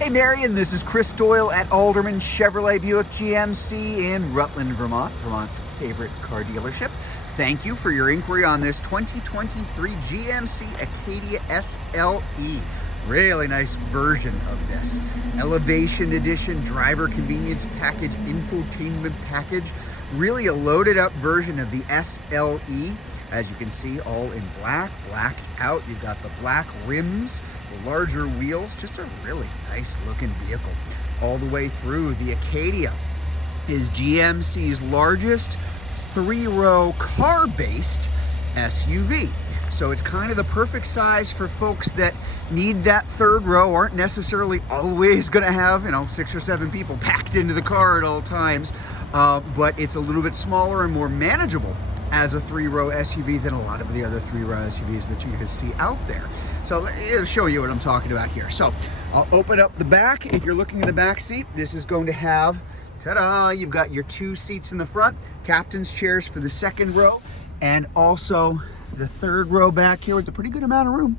Hey Marion, this is Chris Doyle at Alderman Chevrolet Buick GMC in Rutland, Vermont, Vermont's favorite car dealership. Thank you for your inquiry on this 2023 GMC Acadia SLE. Really nice version of this. Elevation Edition, driver convenience package, infotainment package. Really a loaded up version of the SLE. As you can see, all in black, blacked out. You've got the black rims, the larger wheels, just a really nice looking vehicle. All the way through, the Acadia is GMC's largest three-row car-based SUV. So it's kind of the perfect size for folks that need that third row, aren't necessarily always gonna have, 6 or 7 people packed into the car at all times, but it's a little bit smaller and more manageable as a three-row SUV than a lot of the other three-row SUVs that you can see out there. So it'll show you what I'm talking about here. So I'll open up the back. If you're looking in the back seat, this is going to have, ta-da, you've got your 2 seats in the front, captain's chairs for the second row, and also the third row back here with a pretty good amount of room.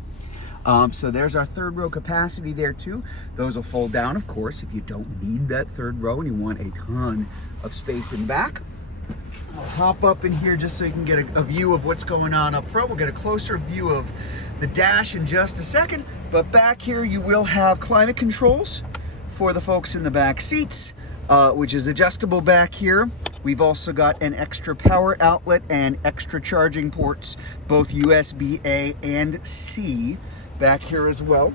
So there's our third row capacity there too. Those will fold down, of course, if you don't need that third row and you want a ton of space in back. I'll hop up in here just so you can get a view of what's going on up front. We'll get a closer view of the dash in just a second. But back here you will have climate controls for the folks in the back seats, which is adjustable back here. We've also got an extra power outlet and extra charging ports, both USB-A and C back here as well.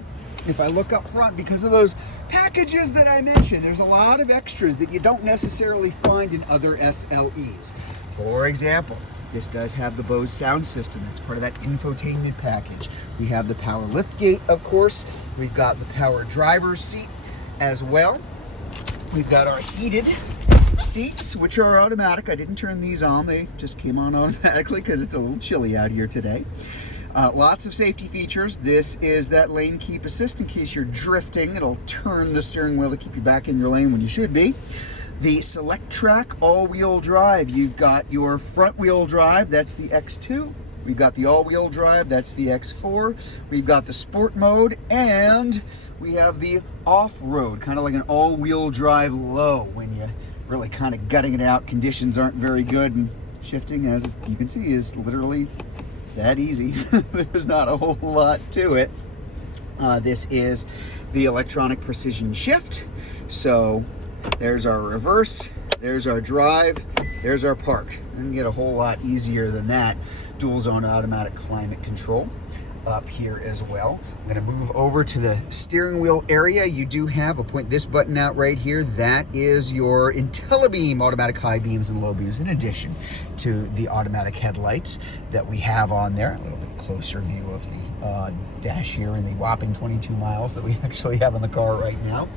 If I look up front, because of those packages that I mentioned, there's a lot of extras that you don't necessarily find in other SLEs. For example, this does have the Bose sound system. It's part of that infotainment package. We have the power lift gate, of course. We've got the power driver's seat as well. We've got our heated seats, which are automatic. I didn't turn these on. They just came on automatically because it's a little chilly out here today. Lots of safety features. This is that lane keep assist in case you're drifting. It'll turn the steering wheel to keep you back in your lane when you should be. The Select Track all-wheel drive. You've got your front-wheel drive. That's the X2. We've got the all-wheel drive. That's the X4. We've got the Sport mode, and we have the off-road, kind of like an all-wheel drive low when you're really kind of gutting it out. Conditions aren't very good, and shifting, as you can see, is literally that easy. There's not a whole lot to it. This is the electronic precision shift. So there's our reverse, there's our drive, there's our park. Doesn't get a whole lot easier than that. Dual zone automatic climate control up here as well. I'm going to move over to the steering wheel area. You do have, I'll point this button out right here, that is your IntelliBeam automatic high beams and low beams, in addition to the automatic headlights that we have on there. A little bit closer view of the dash here and the whopping 22 miles that we actually have in the car right now.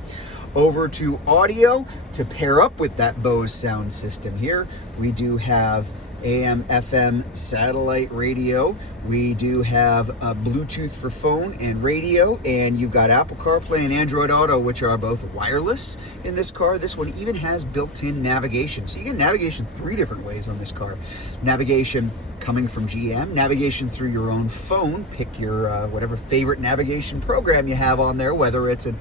Over to audio to pair up with that Bose sound system here. We do have AM, FM, satellite radio. We do have Bluetooth for phone and radio, and you've got Apple CarPlay and Android Auto, which are both wireless in this car. This one even has built-in navigation. So you get navigation 3 different ways on this car. Navigation coming from GM, navigation through your own phone. Pick your whatever favorite navigation program you have on there, whether it's an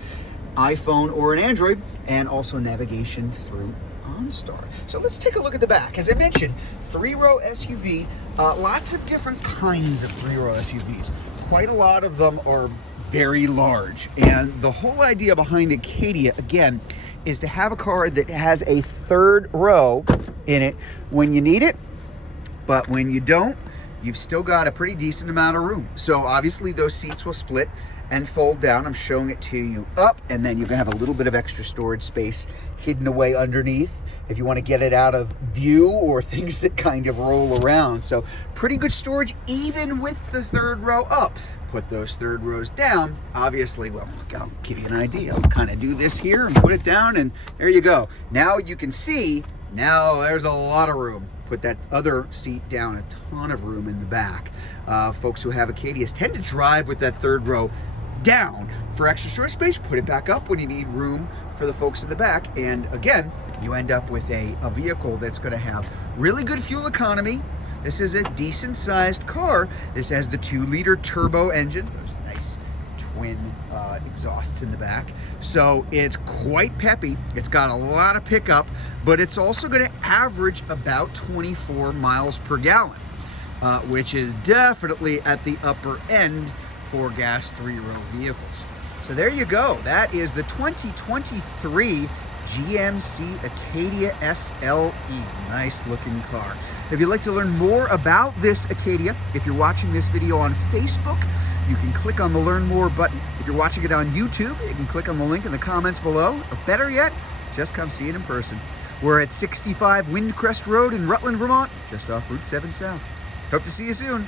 iPhone or an Android, and also navigation through OnStar. So let's take a look at the back. As I mentioned, 3-row SUV, lots of different kinds of 3-row SUVs. Quite a lot of them are very large. And the whole idea behind the Acadia, again, is to have a car that has a third row in it when you need it, but when you don't, you've still got a pretty decent amount of room. So obviously those seats will split and fold down. I'm showing it to you up, and then you're gonna have a little bit of extra storage space hidden away underneath if you want to get it out of view or things that kind of roll around. So pretty good storage even with the third row up. Put those third rows down, obviously, well, I'll give you an idea. I'll kind of do this here and put it down, and there you go. Now you can see, now there's a lot of room. Put that other seat down, a ton of room in the back. Folks who have Acadias tend to drive with that third row down for extra storage space. Put it back up when you need room for the folks in the back, and again, you end up with a vehicle that's going to have really good fuel economy. This is a decent sized car. This has the 2-liter turbo engine, those nice twin exhausts in the back. So it's quite peppy. It's got a lot of pickup, but it's also going to average about 24 miles per gallon, which is definitely at the upper end for gas 3-row vehicles. So there you go. That is the 2023 GMC Acadia SLE. Nice looking car. If you'd like to learn more about this Acadia, if you're watching this video on Facebook, you can click on the Learn More button. If you're watching it on YouTube, you can click on the link in the comments below. Or better yet, just come see it in person. We're at 65 Windcrest Road in Rutland, Vermont, just off Route 7 South. Hope to see you soon.